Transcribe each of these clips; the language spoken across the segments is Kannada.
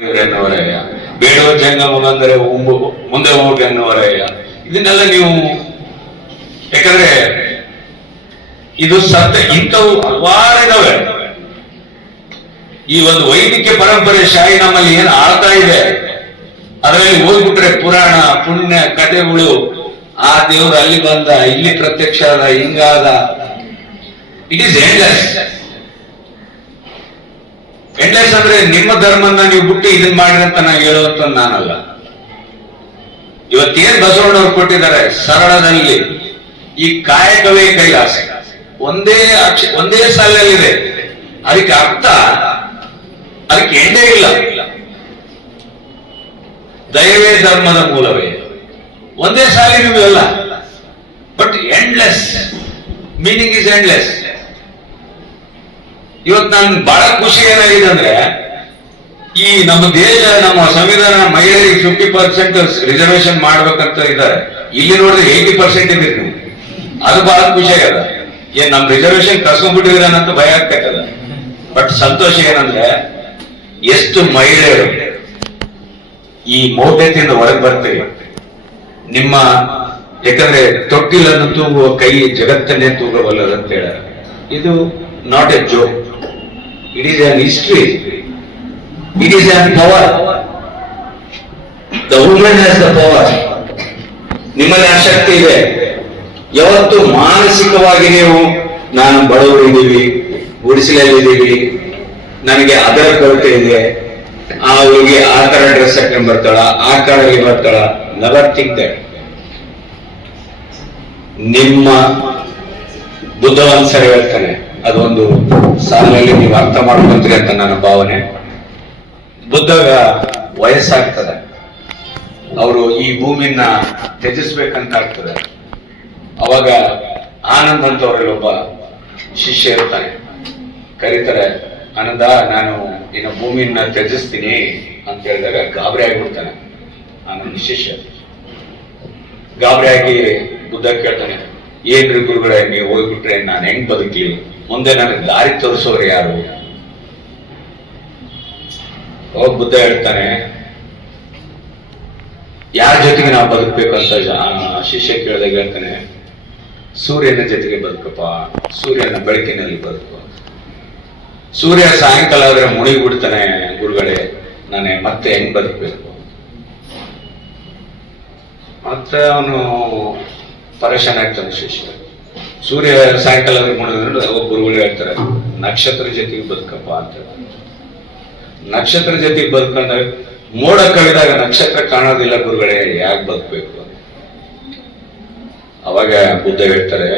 ಎನ್ನುವರೆಯ ಬೇಡೋ ಜಂಗಮ ಬಂದರೆ ಉಂಬು- ಮುಂದೆ ಹೋಗಿ ಎನ್ನುವರಯ್ಯ. ಇದನ್ನೆಲ್ಲ ನೀವು ಯಾಕಂದ್ರೆ ಇದು ಸತ್ಯ ಇಂಥವು ಹಲವಾರು ಇದಾವೆ. ಈ ಒಂದು ವೈದಿಕ ಪರಂಪರೆ ಶಾಹಿ ನಮ್ಮಲ್ಲಿ ಏನು ಆಳ್ತಾ ಇದೆ, ಅದರಲ್ಲಿ ಹೋಗ್ಬಿಟ್ರೆ ಪುರಾಣ, ಪುಣ್ಯ, ಕಥೆಗಳು, ಆ ದೇವರು ಅಲ್ಲಿ ಬಂದ, ಇಲ್ಲಿ ಪ್ರತ್ಯಕ್ಷ ಆದ, ಹಿಂಗಾದ. ಇಟ್ ಈಸ್ ಎಂಡ್ಲೆಸ್ ಎಂಡ್ಲೆಸ್ ಅಂದ್ರೆ ನಿಮ್ಮ ಧರ್ಮನ ನೀವು ಬಿಟ್ಟು ಇದನ್ ಮಾಡಿ ಅಂತ ನಾನು ಹೇಳುವಂತ ನಾನಲ್ಲ. ಇವತ್ತೇನ್ ಬಸವಣ್ಣವ್ರು ಕೊಟ್ಟಿದ್ದಾರೆ ಸರಳದಲ್ಲಿ, ಈ ಕಾಯಕವೇ ಕೈಲಾಸ. ಒಂದೇ ಅಕ್ಷ, ಒಂದೇ ಸಾಲಿನಲ್ಲಿದೆ ಅದಕ್ಕೆ ಅರ್ಥ, ಅದಕ್ಕೆ ಎಂಡೇ ಇಲ್ಲ. ದಯವೇ ಧರ್ಮದ ಮೂಲವೇ. ಒಂದೇ ಸಾಲಿನೂ ಅಲ್ಲ. But endless meaning is endless ಇವತ್ತು ನಾನು ಬಹಳ ಖುಷಿ ಏನಾಗಿದೆ ಅಂದ್ರೆ, ಈ ನಮ್ಮ ದೇಶ, ನಮ್ಮ ಸಂವಿಧಾನ ಮಹಿಳೆಯರಿಗೆ ಫಿಫ್ಟಿ ಪರ್ಸೆಂಟ್ ರಿಸರ್ವೇಶನ್ ಮಾಡ್ಬೇಕಂತ ಇದ್ದಾರೆ. ಇಲ್ಲಿ ನೋಡಿದ್ರೆ ಏಯ್ಟಿ ಪರ್ಸೆಂಟ್ ಇದೆ ಅದು ಬಹಳ ಖುಷಿ ಆಗದ ಏನ್ ನಮ್ ರಿಸರ್ವೇಶನ್ ಕಸ್ಕೊಂಡ್ಬಿಟ್ಟಿದ್ರೆ ಅನ್ನೋ ಭಯ ಆಗ್ತದ ಬಟ್ ಸಂತೋಷ ಏನಂದ್ರೆ, ಎಷ್ಟು ಮಹಿಳೆಯರು ಈ ಮೌಢ್ಯತೆಯಿಂದ ಹೊರಗೆ ಬರ್ತೀವಿ ನಿಮ್ಮ, ಯಾಕಂದ್ರೆ ತೊಟ್ಟಿಲನ್ನು ತೂಗುವ ಕೈ ಜಗತ್ತನ್ನೇ ತೂಗಬಲ್ಲದಂತ ಅಂತ ಹೇಳ ಇದು not a joke it is an history it is an power the women has the power ನಿಮ್ಮಲ್ಲಿ ಆ ಶಕ್ತಿ ಇದೆ. ಯಾವತ್ತು ಮಾನಸಿಕವಾಗಿ ನೀವು, ನಾನು ಬಡವರಿದ್ದೀವಿ ಗುಡಿಸಲಲ್ಲಿದ್ದೀವಿ ನನಗೆ ಅದರ ಕೊರತೆ ಇದೆ. ಆ ಹುಡುಗಿ ಆ ತರ ಡ್ರೆಸ್ ಹಾಕೊಂಡು ಬರ್ತಾಳ, ಆ ಕಾರಲ್ಲಿ ಬರ್ತಾಳ. ನೆವರ್ ಥಿಂಕ್ ನಿಮ್ಮ ಬುದ್ಧವಂತರು ಹೇಳ್ತಾನೆ ಅದೊಂದು ಸಾಲಿನಲ್ಲಿ ನೀವು ಅರ್ಥ ಮಾಡ್ಕೊಂತೀರಿ ಅಂತ ನನ್ನ ಭಾವನೆ. ಬುದ್ಧಗ ವಯಸ್ಸಾಗ್ತದೆ. ಅವರು ಈ ಭೂಮಿನ ತ್ಯಜಿಸ್ಬೇಕಂತ ಆಗ್ತದೆ. ಅವಾಗ ಆನಂದ್ ಅಂತ ಒಬ್ಬ ಶಿಷ್ಯ ಇರ್ತಾನೆ. ಕರೀತಾರೆ, ಆನಂದ, ನಾನು ಇನ್ನು ಭೂಮಿಯನ್ನ ತ್ಯಜಿಸ್ತೀನಿ ಅಂತ ಹೇಳಿದಾಗ ಗಾಬರಿ ಆಗಿಬಿಡ್ತಾನೆ ಆನಂದ್ ಶಿಷ್ಯ. ಗಾಬರಿ ಆಗಿ ಬುದ್ಧ ಕೇಳ್ತಾನೆ ಏನ್ರಿ ಗುರುಗಳೇ, ನೀವು ಹೋಗ್ಬಿಟ್ರೆ ನಾನು ಹೆಂಗ್ ಬದುಕಲಿ? ಮುಂದೆ ನನಗೆ ದಾರಿ ತೋರಿಸೋರು ಯಾರು? ಅವಾಗ ಬುದ್ಧ ಹೇಳ್ತಾನೆ, ಯಾರ ಜೊತೆಗೆ ನಾವು ಬದುಕ್ಬೇಕು ಅಂತ ಜ- ಆ, ಶಿಷ್ಯ ಕೇಳಿದಾಗ ಹೇಳ್ತಾನೆ, ಸೂರ್ಯನ ಜೊತೆಗೆ ಬದುಕಪ್ಪ, ಸೂರ್ಯನ ಬೆಳಕಿನಲ್ಲಿ ಬದುಕು. ಸೂರ್ಯ ಸಾಯಂಕಾಲ ಆದ್ರೆ ಮುಳುಗಿ ಬಿಡ್ತಾನೆ ಗುರುಗಳೇ, ನಾನೇ ಮತ್ತೆ ಹೆಂಗ್ ಬದುಕಬೇಕು? ಮತ್ತೆ ಅವನು ಪರೇಶಾನ್ ಆಗ್ತಾನೆ ಶಿಷ್ಯ ಸೂರ್ಯ ಸಾಯಂಕಾಲ ಮಾಡಿದ್ರೆ ಗುರುಗಳು ಹೇಳ್ತಾರೆ ನಕ್ಷತ್ರ ಜೊತೆಗೆ ಬದುಕಪ್ಪ ಅಂತ ನಕ್ಷತ್ರ ಜೊತೆಗೆ ಬದುಕೊಂಡಾಗ ಮೋಡ ಕವಿದಾಗ ನಕ್ಷತ್ರ ಕಾಣೋದಿಲ್ಲ ಗುರುಗಳೇ ಯಾಕೆ ಬದುಕಬೇಕು ಅವಾಗ ಬುದ್ಧ ಹೇಳ್ತಾರೆ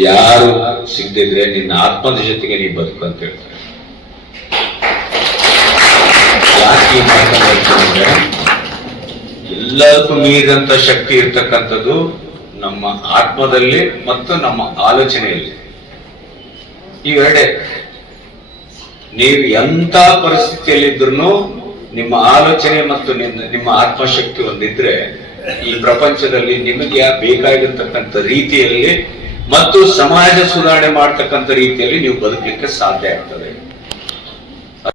ಯಾರು ಸಿಗದಿದ್ರೆ ನಿನ್ನ ಆತ್ಮದ ಜೊತೆಗೆ ನೀ ಬದುಕು ಅಂತ ಹೇಳ್ತಾರೆ. ಎಲ್ಲದಕ್ಕೂ ಮೀರಿದಂತ ಶಕ್ತಿ ಇರ್ತಕ್ಕಂಥದ್ದು ನಮ್ಮ ಆತ್ಮದಲ್ಲಿ ಮತ್ತು ನಮ್ಮ ಆಲೋಚನೆಯಲ್ಲಿ. ಇವೆರಡೇ ನೀವು ಎಂತ ಪರಿಸ್ಥಿತಿಯಲ್ಲಿದ್ರು ನಿಮ್ಮ ಆಲೋಚನೆ ಮತ್ತು ನಿಮ್ಮ ಆತ್ಮಶಕ್ತಿ ಒಂದಿದ್ರೆ ಈ ಪ್ರಪಂಚದಲ್ಲಿ ನಿಮಗೆ ಬೇಕಾಗಿರ್ತಕ್ಕಂಥ ರೀತಿಯಲ್ಲಿ ಮತ್ತು ಸಮಾಜ ಸುಧಾರಣೆ ಮಾಡ್ತಕ್ಕಂಥ ರೀತಿಯಲ್ಲಿ ನೀವು ಬದುಕಲಿಕ್ಕೆ ಸಾಧ್ಯ ಆಗ್ತದೆ.